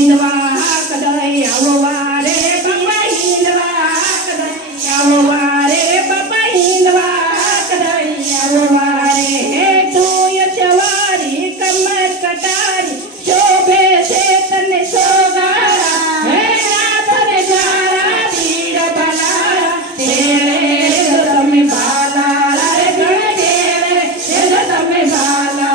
हिंदवा कदई अववारे बाबा हिंदवा कदई अववारे बाबा हिंदवा कदई अववारे हे तू यचवारी कमर कटारी शोभे से तने सोगारा हे नाथ ने जारा तीर बलारा तेरे तमे बाला रे गण तेरे तमे बाला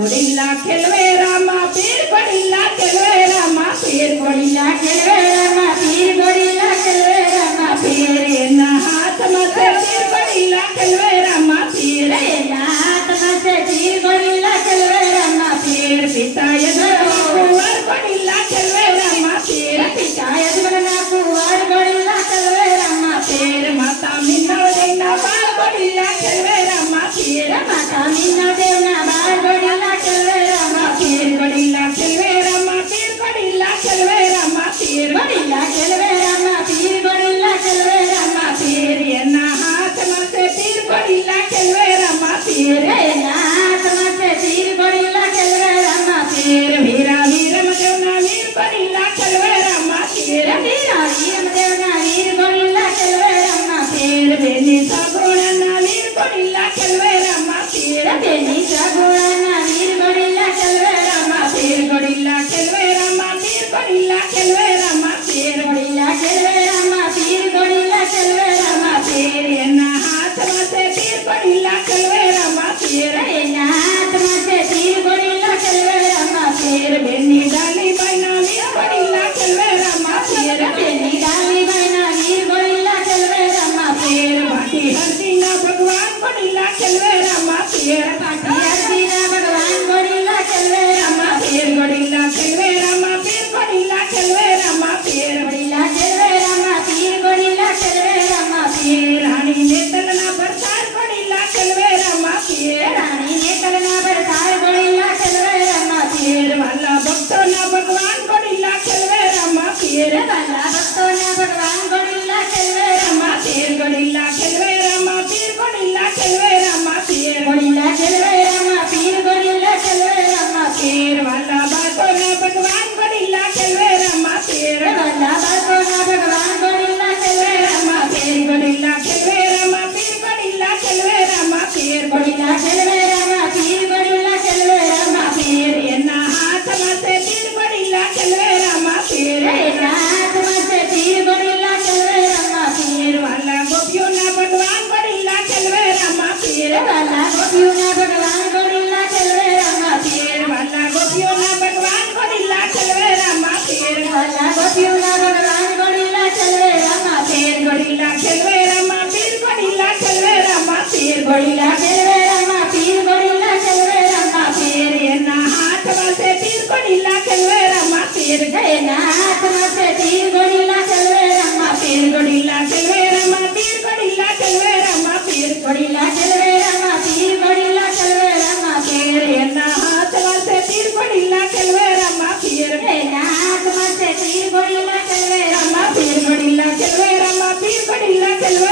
गोरिल्ला खेलवे रामा पीर गोरिल्ला खेलवे रामा पीर गोरिल्ला खेलवे रामा पीर गोरिल्ला खेलवे रामा पीर ना हाथ मत पीर गोरिल्ला खेलवे रामा पीर ना हाथ मत पीर गोरिल्ला खेलवे रामा पीर पिता यदना कुंवर गोरिल्ला खेलवे रामा पीर पिता यदना कुंवर गोरिल्ला खेलवे रामा पीर माता मीना देना बाल गोरिल्ला खेलवे रामा पीर माता मीना देना बाल गोरिल्ला खेलवे रामा पीर गोरिल्ला खेलवे रामा पीर गोरिल्ला खेलवे रामा पीर गोरिल्ला खेलवे रामा पीर गोरिल्ला खेलवे रामा पीर ये ना हाथ मत पीर गोरिल्ला खेलवे रामा पीर ये ना हाथ मत पीर गोरिल्ला खेलवे रामा पीर वीरा वीर मदेवना वीर गोरिल्ला खेलवे रामा पीर वीरा वीर मदेवना वीर गोरिल्ला खेलवे रामा पीर बेनी सागोणना वीर गोरिल्ला खेलवे रामा पीर बेनी सागोणना वीर गोरिल्ला खेलवे रामा पीर गोरिल्ला खेलवे रामा पीर गोरिल्ला खेलवे रामा पीर गोरिल्ला खेलवे रामा पीर गोरिल्ला खेलवे रामा पीर ये ना हाथ मत पीर गोरिल्ला खेलवे रामा पीर ये ना हाथ मत पीर गोरिल्ला खेलवे रामा पीर बेनी डाली बना वीर गोरिल्ला खेलवे रामा पीर बेनी डाली बना वीर गोरिल्ला खेलवे रामा पीर बाटी हरदी ना भगवान गोरिल्ला खेलवे रामा पीर बाटी हरदी ना भगवान गोरिल्ला खेलवे रामा पीर गोरिल्ला खेलवे रामा पीर गोरिल्ला खेलवे रामा पीर गोरिल्ला खेलवे रामा पीर गोरिल्ला खेलवे रामा पीर रानी ने तलना बरसार गोरिल्ला खेलवे रामा पीर रानी ने तलना बरसार गोरिल्ला खेलवे रामा पीर वाला भक्तों ना भगवान गोरिल्ला खेलवे रामा पीर वाला भक्तों ना भगवान गोरिल्ला खेलवे रामा पीर गोरिल्ला खेलवे रामा पीर गोरिल्ला खेलवे रामा पीर गोरिल्ला खेलवे रामा पीर गोरिल्ला खेलवे रामा पीर वाला भक्तों ना भगवान गोरिल्ला खेलवे रामा पीर वाला भक्तों ना भगवान गोरिल्ला खेलवे रामा पीर गोरिल्ला खेलवे रामा पीर गोरिल्ला खेलवे रामा पीर गोरिल्ला खेलवे रामा पीर गोरिल्ला खेलवे रामा पीर ये ना हाथ मत पीर गोरिल्ला खेलवे रामा पीर ये ना हाथ मत पीर गोरिल्ला खेलवे रामा पीर वाला गोपियों ना भगवान गोरिल्ला खेलवे रामा पीर वाला गोपियों ना भगवान गोरिल्ला खेलवे रामा पीर वाला गोपियों ना भगवान गोरिल्ला खेलवे रामा पीर वाला गोपियों ना भगवान गोरिल्ला खेलवे रामा पीर गोरिल्ला खेलवे रामा पीर गोरिल्ला खेलवे रामा पीर गोरिल्ला खेलवे रामा पीर गोरिल्ला खेलवे रामा पीर ये ना हाथ मत पीर गोरिल्ला खेलवे रामा पीर ये ना हाथ मत पीर गोरिल्ला खेलवे रामा पीर गोरिल्ला खेलवे रामा पीर गोरिल्ला खेलवे रामा पीर गोरिल्ला खेलवे रामा पीर गोरिल्ला खेलवे रामा पीर ये ना हाथ मत पीर गोरिल्ला खेलवे रामा पीर ये ना हाथ मत पीर गोरिल्ला खेलवे रामा पीर गोरिल्ला खेलवे रामा पीर गोरिल्ला खेलवे